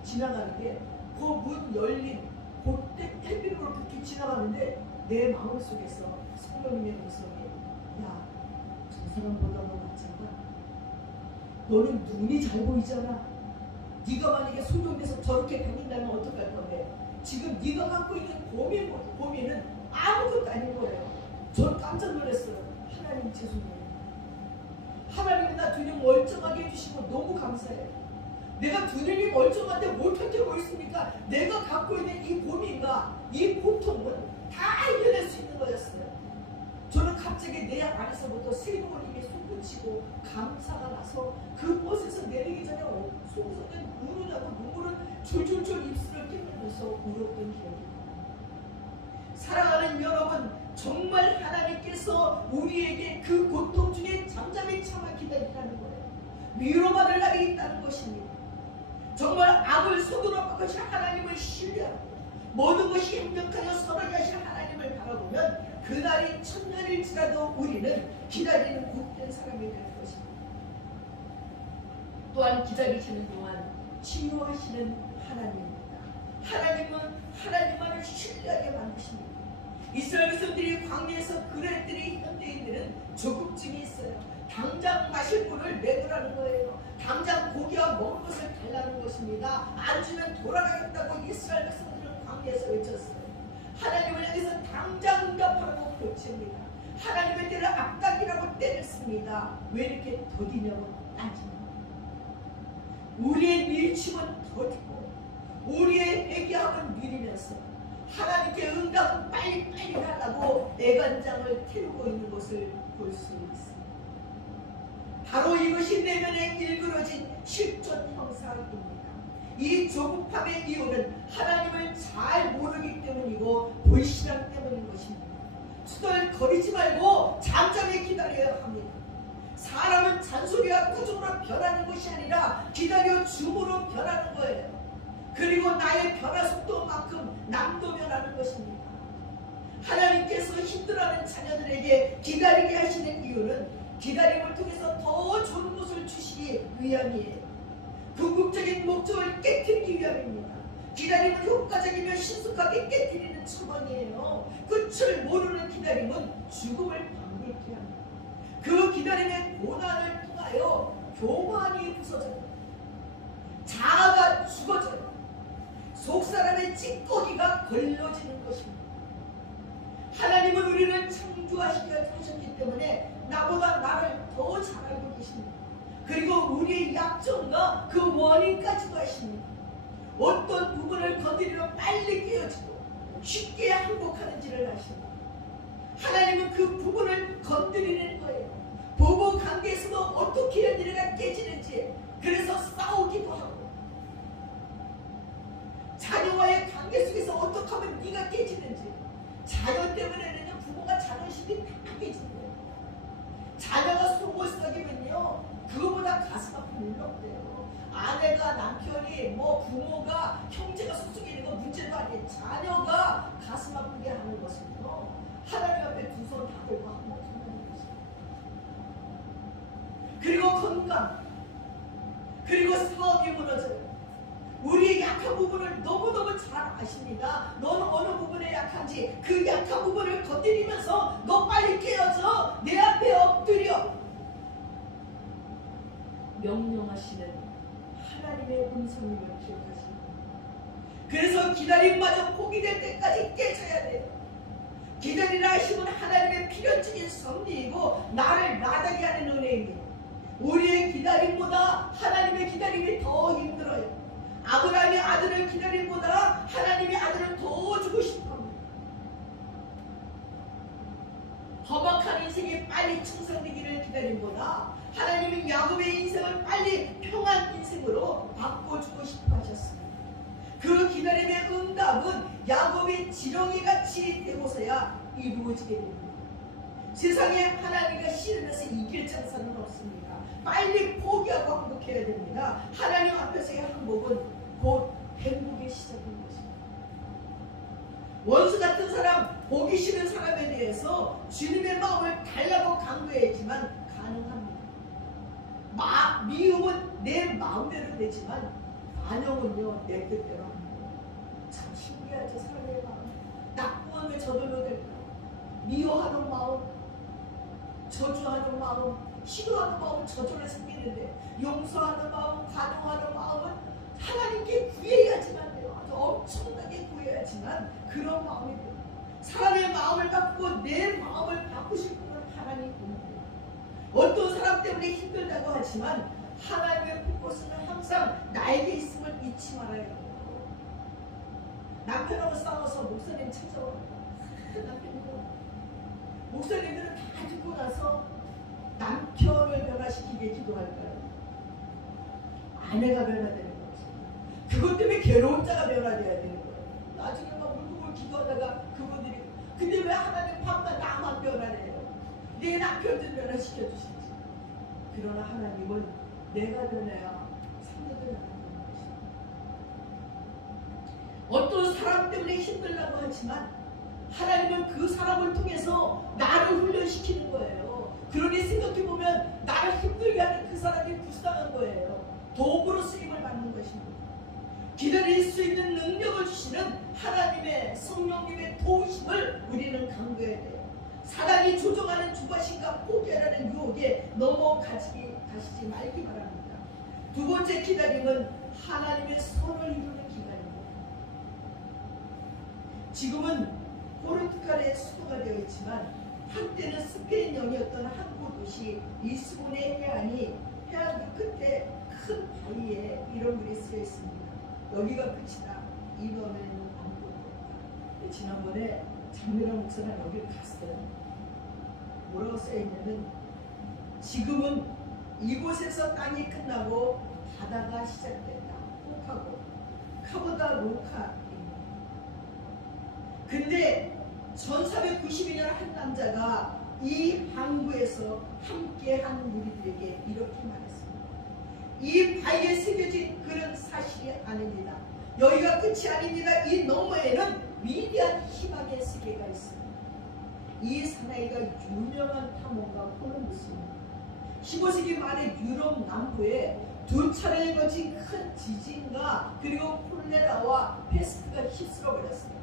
지나가는 게, 그 문 열린 그때 텔비로 그렇게 지나가는데 내 마음속에서 성령님의 음성이, 야, 저 사람보다 너 낫잖아. 너는 눈이 잘 보이잖아. 네가 만약에 소경돼서 저렇게 다닌다면 어떡할 건데, 지금 네가 갖고 있는 고민은 아무것도 아닌 거예요. 전 깜짝 놀랐어요. 하나님 죄송해요. 하나님이 나 두님 멀쩡하게 해주시고 너무 감사해요. 내가 두님이 멀쩡한데 뭘 탓하고 있습니까? 내가 갖고 있는 이 고민과 이 고통은 다 이겨낼 수 있는 거였어요. 저는 갑자기 내 안에서부터 세복을 입에 솟구치고 감사가 나서 그 버스에서 내리기 전에 속속에 눈물하고 눈물은 줄줄줄 입술을 깨물면서 울었던 기억이 나요. 사랑하는 여러분, 정말 하나님께서 우리에게 그 고통 중에 잠잠히 참아 기다리라는 거예요. 위로받을 날이 있다는 것입니다. 정말 악을 속으로 바꾸신 하나님을 신뢰하고 모든 것이 행복하여 선하게 하신 하나님을 바라보면 그날이 천년일지라도 우리는 기다리는 복된 사람이 될 것입니다. 또한 기다리시는 동안 치유하시는 하나님입니다. 하나님은 하나님만을 신뢰하게 만드십니다. 이스라엘 백성들이 광야에서 그랬더니 현대인들은 조급증이 있어요. 당장 마실 물을 내놓으라는 거예요. 당장 고기와 먹을 것을 달라는 것입니다. 안 주면 돌아가겠다고 이스라엘 백성들은 광야에서 외쳤어요. 하나님을 향해서 당장 응답하라고 고칩니다. 하나님의 때를 악당이라고 때렸습니다. 왜 이렇게 더디냐고 따집니다. 우리의 밀침은 더디고 우리의 회개함은 느리면서 하나님께 응답은 빨리빨리 하려고 애간장을 태우고 있는 것을 볼 수 있습니다. 바로 이것이 내면에 일그러진 실존 형상입니다. 이 조급함의 이유는 하나님을 잘 모르기 때문이고 불신앙 때문인 것입니다. 투덜거리지 말고 잠잠히 기다려야 합니다. 사람은 잔소리와 꾸중으로 변하는 것이 아니라 기다려 줌으로 변하는 거예요. 그리고 나의 변화 속도만큼 남도 변하는 것입니다. 하나님께서 힘들어하는 자녀들에게 기다리게 하시는 이유는 기다림을 통해서 더 좋은 것을 주시기 위함이에요. 궁극적인 목적을 깨뜨리기 위함입니다. 기다림은 효과적이며 신속하게 깨뜨리는 처방이에요. 끝을 모르는 기다림은 죽음을 방불케 합니다. 그 기다림의 고난을 통하여 교만이 부서져요. 자아가 죽어져요. 속사람의 찌꺼기가 걸러지는 것입니다. 하나님은 우리를 창조하셨기 때문에 나보다 나를 더 잘 알고 계십니다. 그리고 우리의 약점과 그 원인까지도 아십니다. 어떤 부분을 건드리면 빨리 깨어지고 쉽게 항복하는지를 아십니다. 하나님은 그 부분을 건드리는 거예요. 부부 관계에서도 어떻게 연애가 깨지는지, 그래서 싸우기도 하고, 자녀와의 관계 속에서 어떻게 하면 네가 깨지는지, 자녀 때문에는 부모가 자존심이 다 깨지는 거예요. 자녀가 속을 썩이면요 그거보다 가슴 아픈 일은 없대요. 아내가 남편이 부모가 형제가 속썩이는 건 문제도 아니에요. 자녀가 가슴 아프게 하는 것은요 하나님 앞에 두 손 다 들고 한번 하는 것입니다. 그리고 건강, 그리고 사업이 무너져요. 우리의 약한 부분을 너무너무 잘 아십니다. 너는 어느 부분에 약한지 그 약한 부분을 건드리면서 너 빨리 깨어져, 내 앞에 엎드려. 명령하시는 하나님의 음성임을 기억하십니다. 그래서 기다림마저 포기될 때까지 깨져야 돼요. 기다리라 하심은 하나님의 필연적인 섭리이고 나를 나다게 하는 은혜입니다. 우리의 기다림보다 하나님의 기다림이 더 힘들어요. 아브라함의 아들을 기다림보다 하나님의 아들을 더 주고 싶어합니다. 험악한 인생이 빨리 청산되기를 기다림보다 하나님은 야곱의 인생을 빨리 평안 인생으로 바꿔주고 싶어 하셨습니다. 그 기다림의 응답은 야곱의 지렁이같이 되고서야 이루어지게 됩니다. 세상에 하나님과 씨름해서 이길 장사는 없습니다. 빨리 포기하고 항복해야 됩니다. 하나님 앞에서의 항복은 곧 행복의 시작인 것입니다. 원수 같은 사람, 보기 싫은 사람에 대해서 주님의 마음을 달라고 강구했지만 가능합니다. 미움은 내 마음대로 되지만 반영은요 내 뜻대로 합니다. 참 신기하죠. 사람의 마음. 나쁘면 왜 저절로 될까? 미워하는 마음, 저주하는 마음, 싫어하는 마음은 저절로 생기는데 용서하는 마음, 관용하는 마음은 하나님께 구해야지만 돼요. 아주 엄청나게 구해야지만 그런 마음이 돼요. 사람의 마음을 바꾸고 내 마음을 바꾸실 분은 하나님뿐이에요. 어떤 사람 때문에 힘들다고 하지만 하나님의 불꽃은 항상 나에게 있음을 잊지 말아야 해요. 남편하고 싸워서 목사님 찾아와요. 목사님들은 다 듣고 나서 남편을 변화시키게 기도할까요? 아내가 변화되는 거지. 그것 때문에 괴로운 자가 변화돼야 되는 거예요. 나중에 울고 기도하다가 그분들이 근데 왜 하나님 밤낮 나만 변화해요? 내 남편들 변화시켜 주시지. 그러나 하나님은 내가 변해야 상대도 변화하는 것입니다. 어떤 사람 때문에 힘들다고 하지만 하나님은 그 사람을 통해서 나를 훈련시키는 거예요. 그러니 생각해보면 나를 힘들게 하는 그 사람이 불쌍한 거예요. 도구로 쓰임을 받는 것입니다. 기다릴 수 있는 능력을 주시는 하나님의 성령님의 도우심을 우리는 강구해야 돼요. 사단이 조종하는 조바심과 포기하라는 유혹에 넘어가시지 말기 바랍니다. 두 번째 기다림은 하나님의 손을 이루는 기간입니다. 지금은 포르투갈의 수도가 되어 있지만 한때는 스페인 영이었던 항구 도시 리스본의 해안 끝에 큰 바위에 이런 글이 쓰여 있습니다. 여기가 끝이다. 이 너는 아무것도 없다. 지난번에 장미랑 목사랑 여기를 갔어요. 뭐라고 써여 있냐면 지금은 이곳에서 땅이 끝나고 바다가 시작됐다. 혹하고 카보다 로카입니다. 근데 1492년 한 남자가 이 항구에서 함께한 무리들에게 이렇게 말했습니다. 이 바위에 새겨진 글은 사실이 아닙니다. 여기가 끝이 아닙니다. 이 너머에는 위대한 희망의 세계가 있습니다. 이 사나이가 유명한 탐험가 콜럼버스입니다. 15세기 말에 유럽 남부에 두 차례에 걸친 큰 지진과 그리고 콜레라와 페스트가 휩쓸어버렸습니다.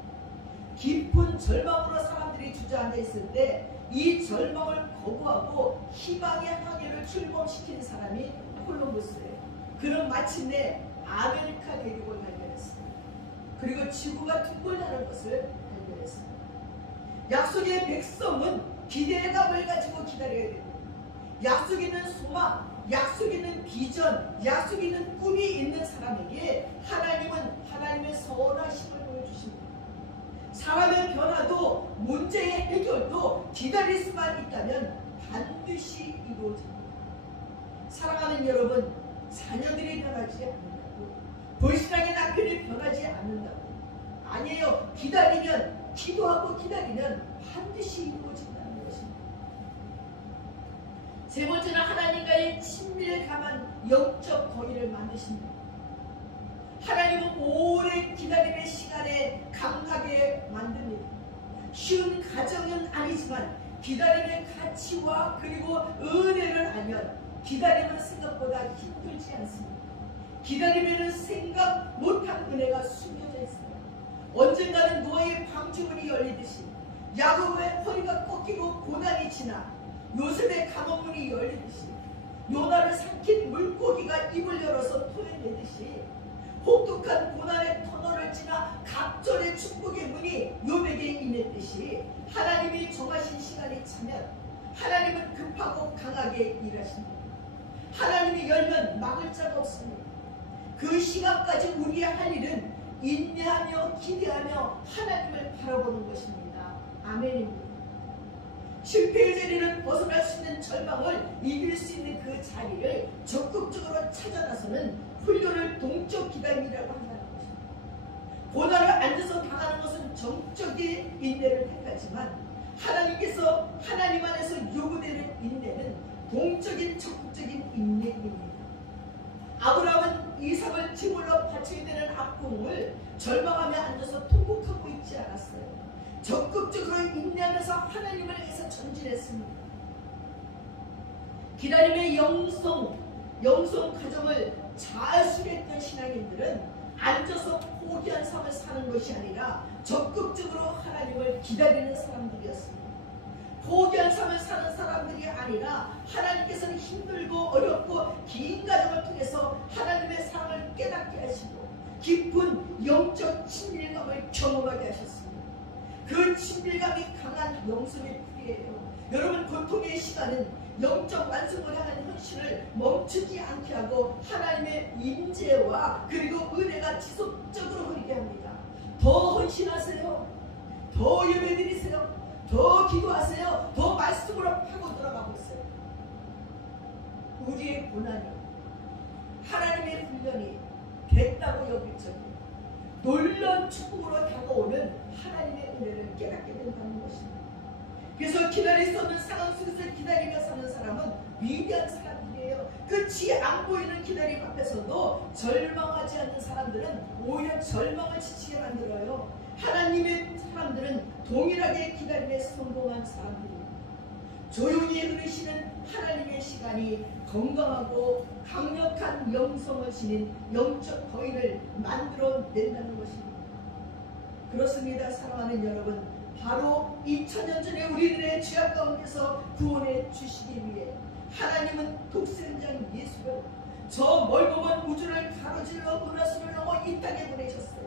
깊은 절망으로 사람들이 주저앉아 있을 때 이 절망을 거부하고 희망의 항해를 출범시킨 사람이 콜럼버스예요. 그는 마침내 아메리카 대륙을 발견했습니다. 그리고 지구가 둥글다는 것을 발견했습니다. 약속의 백성은 기대감을 가지고 기다려야 됩니다. 약속 있는 소망, 약속 있는 비전, 약속 있는 꿈이 있는 사람에게 하나님은 하나님의 선하심을 보여주십니다. 사람의 변화도 문제의 해결도 기다릴 수만 있다면 반드시 이루어집니다. 사랑하는 여러분, 자녀들이 변하지 않는다고, 불신앙의 남편이 변하지 않는다고, 아니에요. 기다리면, 기도하고 기다리면 반드시 이루어진다는 것입니다. 세 번째는 하나님과의 친밀감한 영적 거리를 만드십니다. 하나님은 오랜 기다림의 시간에 강하게 만듭니다. 쉬운 가정은 아니지만 기다림의 가치와 그리고 은혜를 알면 기다림은 생각보다 힘들지 않습니다. 기다림에는 생각 못한 은혜가 숨겨져 있습니다. 언젠가는 노아의 방주문이 열리듯이 야곱의 허리가 꺾이고 고난이 지나 요셉의 감옥문이 열리듯이 요나를 삼킨 물고기가 입을 열어서 토해내듯이 혹독한 고난의 터널을 지나 갑절의 축복의 문이 요백에 임했듯이 하나님이 정하신 시간이 차면 하나님은 급하고 강하게 일하십니다. 하나님이 열면 막을 자가 없습니다. 그 시간까지 우리의 할 일은 인내하며 기대하며 하나님을 바라보는 것입니다. 아멘입니다. 실패의 자리는 벗어날 수 있는 절망을 이길 수 있는 그 자리를 적극적으로 찾아 나서는 훈련을 동적 기다림이라고 한다는 것입니다. 고난을 앉아서 당하는 것은 정적인 인내를 택하지만 하나님께서 하나님 안에서 요구되는 인내는 동적인 적극적인 인내입니다. 아브라함은 이삭을 제물로 바쳐야 되는 악공을 절망하며 앉아서 통곡하고 있지 않았어요. 적극적으로 인내하면서 하나님을 위해서 전진했습니다. 기다림의 영성 가정을 잘 수행했던 신앙인들은 앉아서 포기한 삶을 사는 것이 아니라 적극적으로 하나님을 기다리는 사람들이었습니다. 포기한 삶을 사는 사람들이 아니라 하나님께서는 힘들고 어렵고 긴 과정을 통해서 하나님의 사랑을 깨닫게 하시고 깊은 영적 친밀감을 경험하게 하셨습니다. 그 친밀감이 강한 영성의 뿌리예요. 여러분, 고통의 시간은 영적 완성을 하는 헌신을 멈추지 않게 하고 하나님의 임재와 그리고 은혜가 지속적으로 흐르게 합니다. 더 헌신하세요. 더 예배드리세요. 더 기도하세요. 더 말씀으로 파고 들어가고 있어요. 우리의 고난이 하나님의 훈련이 됐다고 여길 적에 놀라운 축복으로 다가오는 하나님의 은혜를 깨닫게 된다는 것입니다. 그래서 기다릴 수 없는 상황 속에서 기다리며 사는 사람은 위대한 사람들이에요. 끝이 안 보이는 기다림 앞에서도 절망하지 않는 사람들은 오히려 절망을 지치게 만들어요. 하나님의 사람들은 동일하게 기다림에 성공한 사람들입니다. 조용히 흐르시는 하나님의 시간이 건강하고 강력한 영성을 지닌 영적 거인을 만들어낸다는 것입니다. 그렇습니다. 사랑하는 여러분, 바로 2000년 전에 우리들의 죄악 가운데서 구원해 주시기 위해 하나님은 독생자인 예수를 저 멀고 먼 우주를 가로질러 문화수를 넘어 이 땅에 보내셨어요.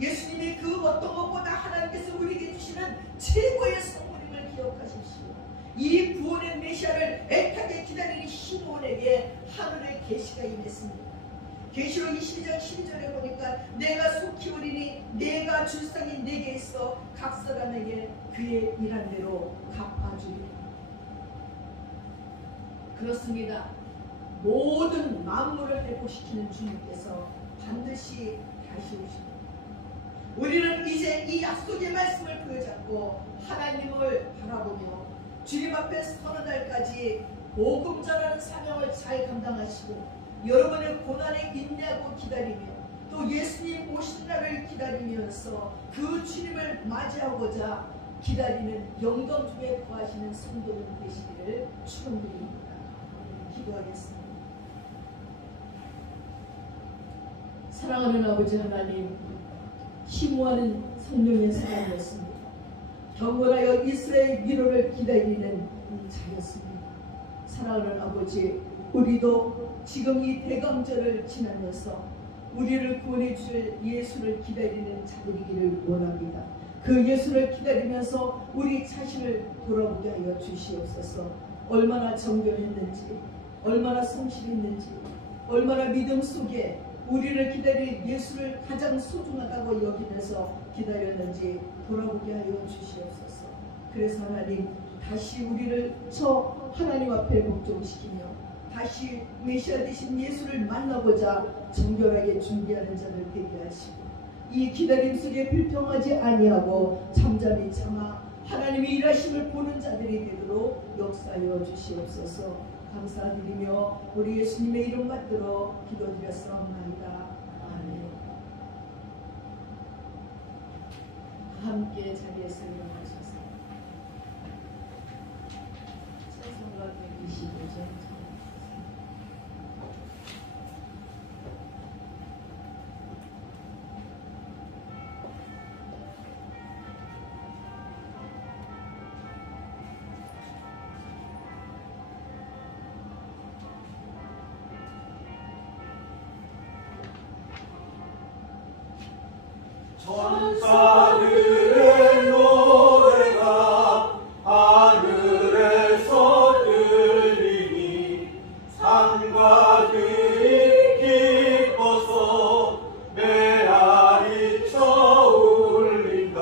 예수님이 그 어떤 것보다 하나님께서 우리에게 주시는 최고의 선물임을 기억하십시오. 이 구원의 메시아를 애타게 기다리는 시므온에게 하늘의 계시가 임했습니다. 계시록 22장 12절에 보니까 내가 속히 오리니 내가 줄상이 내게 있어 각 사람에게 그의 일한 대로 갚아주리라. 그렇습니다. 모든 만물을 회복시키는 주님께서 반드시 다시 오십니다. 우리는 이제 이 약속의 말씀을 부여잡고 하나님을 바라보며 주님 앞에 서는 날까지 복음 전하는 사명을 잘 감당하시고 여러분의 고난에 인내하고 기다리며 또 예수님 오신 날을 기다리면서 그 주님을 맞이하고자 기다리는 영광 중에 거하시는 성도들 되시기를 축원드립니다. 기도하겠습니다. 사랑하는 아버지 하나님, 심오하는 성령의 사랑이었습니다. 경건하여 이스라엘 위로를 기다리는 자였습니다. 사랑하는 아버지, 우리도 지금 이 대강절을 지나면서 우리를 구원해 주실 예수를 기다리는 자들이기를 원합니다. 그 예수를 기다리면서 우리 자신을 돌아보게 하여 주시옵소서. 얼마나 정결했는지, 얼마나 성실했는지, 얼마나 믿음 속에 우리를 기다릴 예수를 가장 소중하다고 여기면서 기다렸는지 돌아보게 하여 주시옵소서. 그래서 하나님, 다시 우리를 저 하나님 앞에 복종시키며 다시 메시아 되신 예수를 만나고자 정결하게 준비하는 자를 되게 하시고 이 기다림 속에 불평하지 아니하고 잠잠히 참아 하나님의 일하심을 보는 자들이 되도록 역사하여 주시옵소서. 감사드리며 우리 예수님의 이름 받들어 기도드렸사옵나이다. 아멘. 함께 자리에서 일어나셔서 찬송가 125장 천사들의 노래가 하늘에서 들리니 산과 들이 기뻐서 메아리 쳐 울린다.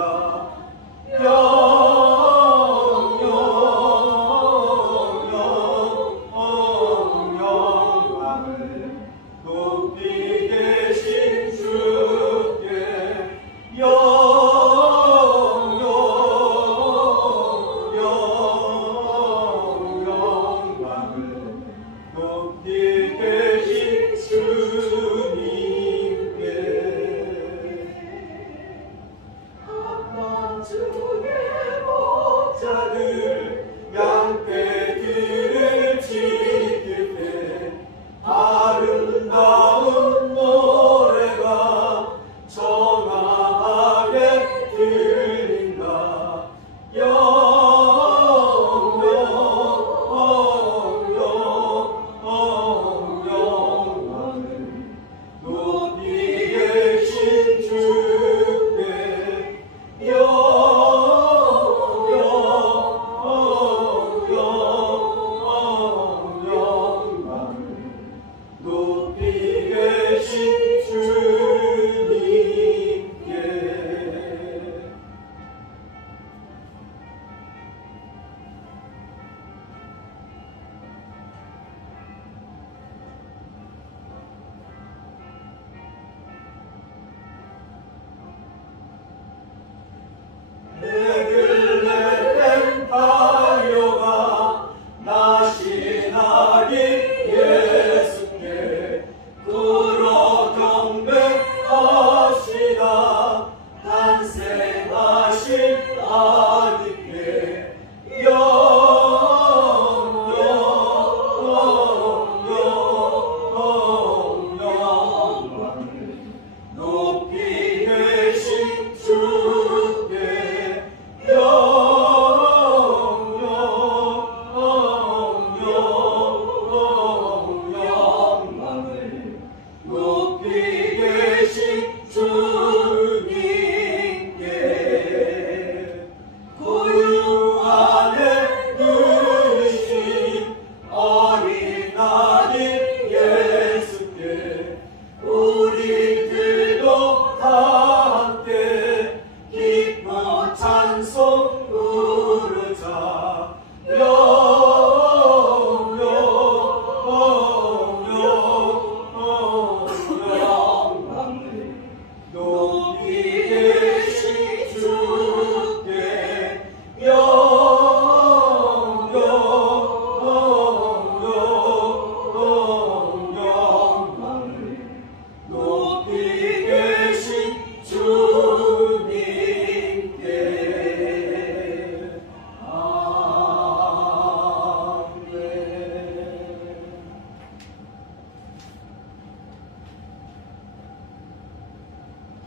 영광을 높이 계신 주께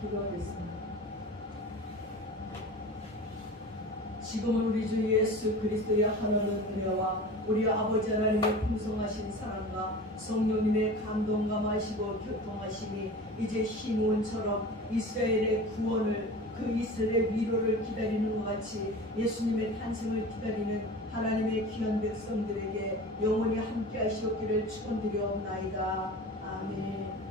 기도하겠습니다. 지금은 우리 주 예수 그리스도의 하나님 은혜와 우리 아버지 하나님의 풍성하신 사랑과 성령님의 감동감하시고 교통하심이 이제 시므온처럼 이스라엘의 구원을 그 이스라엘의 위로를 기다리는 것 같이 예수님의 탄생을 기다리는 하나님의 귀한 백성들에게 영원히 함께 하시옵기를 축원드리옵나이다. 아멘.